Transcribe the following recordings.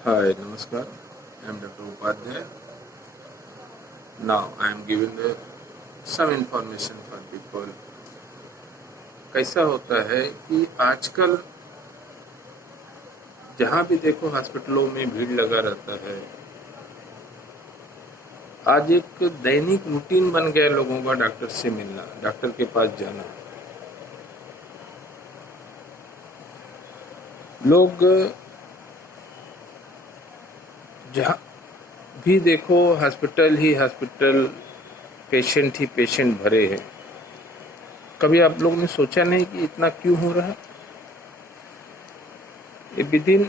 Hi, Namaskar. I am Dr. Upadhyay. Now I am giving some information for people. कैसा होता है कि आजकल जहाँ भी देखो हॉस्पिटलों में भीड़ लगा रहता है। आज एक दैनिक रूटीन बन गया लोगों का डॉक्टर से मिलना, डॉक्टर के पास जाना। लोग जहाँ भी देखो हॉस्पिटल ही हॉस्पिटल, पेशेंट ही पेशेंट भरे हैं। कभी आप लोगों ने सोचा नहीं कि इतना क्यों हो रहा है? ये विदिन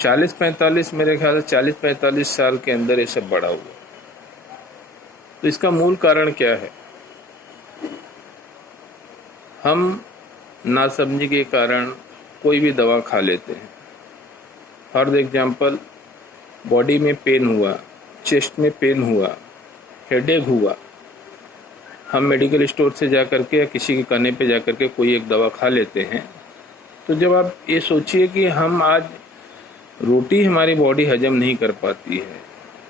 40-45 मेरे ख्याल से 40-45 साल के अंदर ये सब बढ़ा हुआ। तो इसका मूल कारण क्या है? हम नासमझी के कारण कोई भी दवा खा लेते हैं। फॉर एग्जाम्पल, बॉडी में पेन हुआ, चेस्ट में पेन हुआ, हेडेक हुआ, हम मेडिकल स्टोर से जा करके या किसी के कहने पे जा करके कोई एक दवा खा लेते हैं। तो जब आप ये सोचिए कि हम आज रोटी हमारी बॉडी हजम नहीं कर पाती है,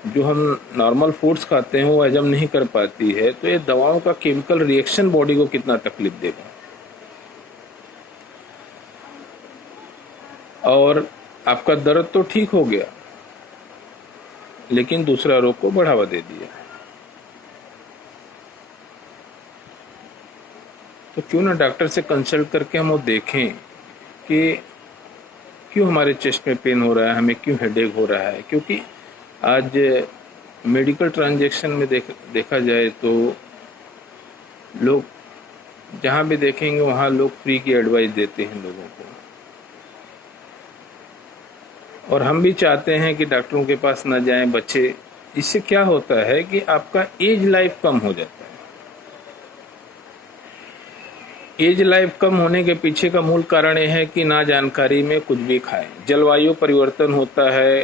जो हम नॉर्मल फूड्स खाते हैं वो हजम नहीं कर पाती है, तो ये दवाओं का केमिकल रिएक्शन बॉडी को कितना तकलीफ देगा। और आपका दर्द तो ठीक हो गया, लेकिन दूसरा रोग को बढ़ावा दे दिया। तो क्यों ना डॉक्टर से कंसल्ट करके हम वो देखें कि क्यों हमारे चेस्ट में पेन हो रहा है, हमें क्यों हेडेक हो रहा है। क्योंकि आज मेडिकल ट्रांजैक्शन में देखा जाए तो लोग जहाँ भी देखेंगे वहाँ लोग फ्री की एडवाइस देते हैं लोगों को। और हम भी चाहते हैं कि डॉक्टरों के पास ना जाएं बच्चे। इससे क्या होता है कि आपका एज लाइफ कम हो जाता है। एज लाइफ कम होने के पीछे का मूल कारण यह है कि ना जानकारी में कुछ भी खाएं। जलवायु परिवर्तन होता है,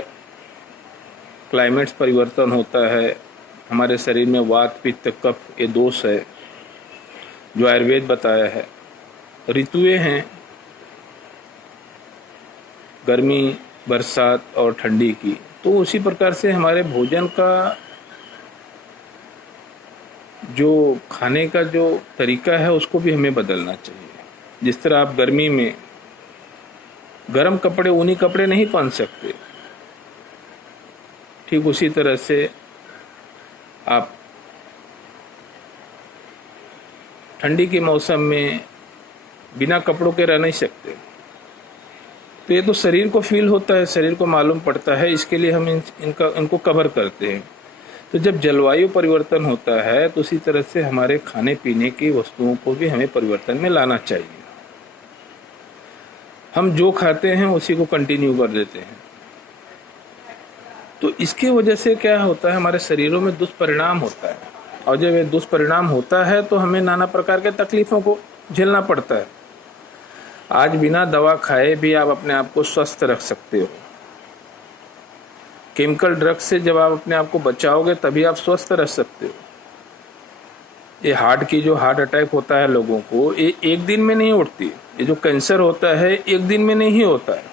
क्लाइमेट्स परिवर्तन होता है, हमारे शरीर में वात पित्त कफ ये दोष है जो आयुर्वेद बताया है। ऋतुएं हैं, गर्मी, बरसात और ठंडी की। तो उसी प्रकार से हमारे भोजन का जो खाने का जो तरीका है उसको भी हमें बदलना चाहिए। जिस तरह आप गर्मी में गर्म कपड़े, ऊनी कपड़े नहीं पहन सकते, ठीक उसी तरह से आप ठंडी के मौसम में बिना कपड़ों के रह नहीं सकते। तो ये तो शरीर को फील होता है, शरीर को मालूम पड़ता है, इसके लिए हम इनको कवर करते हैं। तो जब जलवायु परिवर्तन होता है तो उसी तरह से हमारे खाने पीने की वस्तुओं को भी हमें परिवर्तन में लाना चाहिए। हम जो खाते हैं उसी को कंटिन्यू कर देते हैं। तो इसकी वजह से क्या होता है, हमारे शरीरों में दुष्परिणाम होता है। और जब ये दुष्परिणाम होता है तो हमें नाना प्रकार के तकलीफों को झेलना पड़ता है। आज बिना दवा खाए भी आप अपने आप को स्वस्थ रख सकते हो। केमिकल ड्रग से जब आप अपने आप को बचाओगे तभी आप स्वस्थ रह सकते हो। ये हार्ट अटैक होता है लोगों को, ये एक दिन में नहीं उठती। ये जो कैंसर होता है एक दिन में नहीं होता है।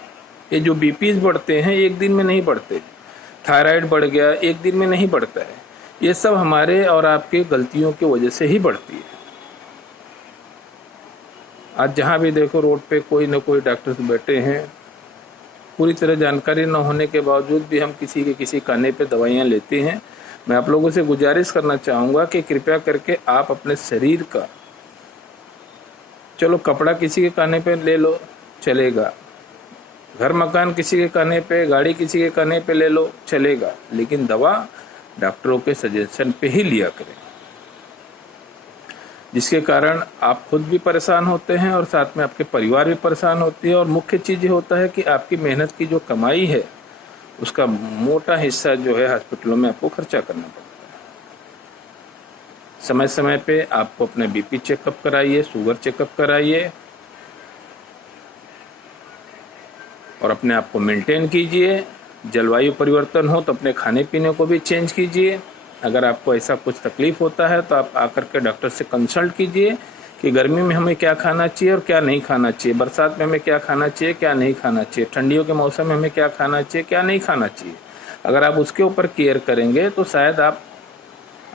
ये जो बीपीज बढ़ते हैं एक दिन में नहीं बढ़ते। थायराइड बढ़ गया एक दिन में नहीं बढ़ता है। ये सब हमारे और आपके गलतियों की वजह से ही बढ़ती है। आज जहाँ भी देखो रोड पे कोई न कोई डॉक्टर्स बैठे हैं। पूरी तरह जानकारी न होने के बावजूद भी हम किसी कहने पे दवाइयाँ लेते हैं। मैं आप लोगों से गुजारिश करना चाहूँगा कि कृपया करके आप अपने शरीर का, चलो कपड़ा किसी के कहने पे ले लो चलेगा, घर मकान किसी के कहने पे, गाड़ी किसी के कहने पे ले लो चलेगा, लेकिन दवा डॉक्टरों के सजेशन पे ही लिया करें। जिसके कारण आप खुद भी परेशान होते हैं और साथ में आपके परिवार भी परेशान होती है। और मुख्य चीज़ ये होता है कि आपकी मेहनत की जो कमाई है उसका मोटा हिस्सा जो है हॉस्पिटलों में आपको खर्चा करना पड़ता है। समय समय पे आपको अपने बीपी चेकअप कराइए, शुगर चेकअप कराइए और अपने आप को मेंटेन कीजिए। जलवायु परिवर्तन हो तो अपने खाने पीने को भी चेंज कीजिए। अगर आपको ऐसा कुछ तकलीफ होता है तो आप आकर के डॉक्टर से कंसल्ट कीजिए कि गर्मी में हमें क्या खाना चाहिए और क्या नहीं खाना चाहिए, बरसात में हमें क्या खाना चाहिए क्या नहीं खाना चाहिए, ठंडियों के मौसम में हमें क्या खाना चाहिए क्या नहीं खाना चाहिए। अगर आप उसके ऊपर केयर करेंगे तो शायद आप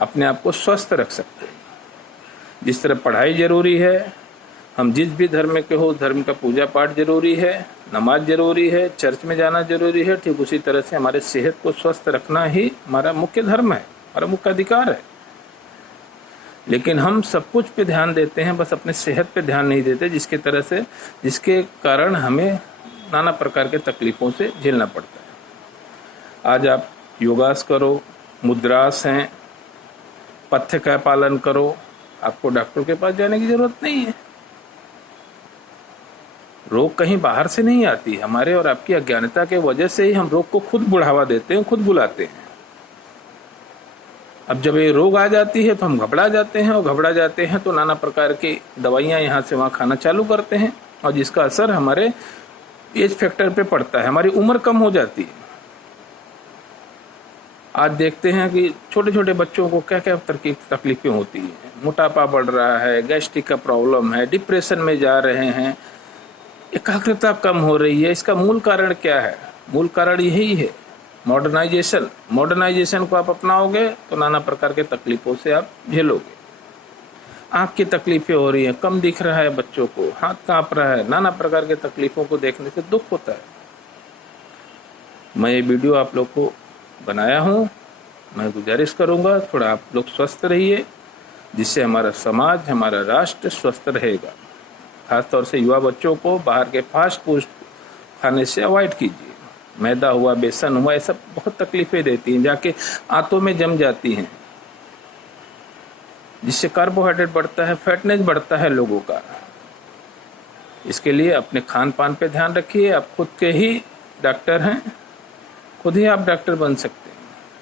अपने आप को स्वस्थ रख सकते हैं। जिस तरह पढ़ाई जरूरी है, हम जिस भी धर्म के हो, धर्म का पूजा पाठ जरूरी है, नमाज जरूरी है, चर्च में जाना जरूरी है, ठीक उसी तरह से हमारे सेहत को स्वस्थ रखना ही हमारा मुख्य धर्म है, हमारा मुख्य अधिकार है। लेकिन हम सब कुछ पे ध्यान देते हैं, बस अपने सेहत पे ध्यान नहीं देते, जिसके कारण हमें नाना प्रकार के तकलीफों से झेलना पड़ता है। आज आप योगास करो, मुद्रास हैं, पथ्य का पालन करो, आपको डॉक्टर के पास जाने की जरूरत नहीं है। रोग कहीं बाहर से नहीं आती, हमारे और आपकी अज्ञानता के वजह से ही हम रोग को खुद बढ़ावा देते हैं, खुद बुलाते हैं। अब जब ये रोग आ जाती है तो हम घबरा जाते हैं, और घबरा जाते हैं तो नाना प्रकार की दवाइयां यहाँ से वहाँ खाना चालू करते हैं, और जिसका असर हमारे एज फैक्टर पे पड़ता है, हमारी उम्र कम हो जाती है। आज देखते हैं कि छोटे छोटे बच्चों को क्या क्या तकलीफें होती हैं, मोटापा बढ़ रहा है, गैस्ट्रिक का प्रॉब्लम है, डिप्रेशन में जा रहे हैं, एकाग्रता कम हो रही है। इसका मूल कारण क्या है? मूल कारण यही है मॉडर्नाइजेशन। मॉडर्नाइजेशन को आप अपनाओगे तो नाना प्रकार के तकलीफों से आप झेलोगे। आँख की तकलीफें हो रही हैं, कम दिख रहा है बच्चों को, हाथ कांप रहा है, नाना प्रकार के तकलीफों को देखने से दुख होता है। मैं ये वीडियो आप लोग को बनाया हूँ, मैं गुजारिश करूँगा थोड़ा आप लोग स्वस्थ रहिए, जिससे हमारा समाज, हमारा राष्ट्र स्वस्थ रहेगा। खासतौर से युवा बच्चों को बाहर के फास्ट फूड खाने से अवॉइड कीजिए। मैदा हुआ, बेसन हुआ, ये सब बहुत तकलीफें देती हैं, जाके आंतों में जम जाती हैं, जिससे कार्बोहाइड्रेट बढ़ता है, फैटनेस बढ़ता है लोगों का। इसके लिए अपने खान पान पे ध्यान रखिए। आप खुद के ही डॉक्टर हैं, खुद ही आप डॉक्टर बन सकते हैं।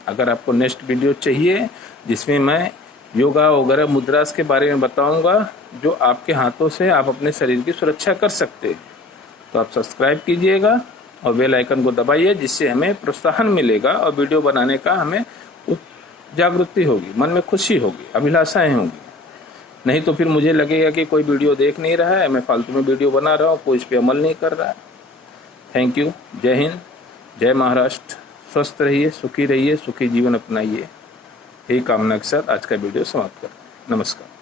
अगर आपको नेक्स्ट वीडियो चाहिए जिसमें मैं योगा वगैरह मुद्रास के बारे में बताऊंगा, जो आपके हाथों से आप अपने शरीर की सुरक्षा कर सकते हैं, तो आप सब्सक्राइब कीजिएगा और बेल आइकन को दबाइए, जिससे हमें प्रोत्साहन मिलेगा और वीडियो बनाने का हमें जागृति होगी, मन में खुशी होगी, अभिलाषाएं होंगी। नहीं तो फिर मुझे लगेगा कि कोई वीडियो देख नहीं रहा है, मैं फालतू में वीडियो बना रहा हूँ, कोई इस पर अमल नहीं कर रहा है। Thank you. जय हिंद, जय महाराष्ट्र। स्वस्थ रहिए, सुखी रहिए, सुखी जीवन अपनाइए। यही कामना के साथ आज का वीडियो समाप्त करें। नमस्कार।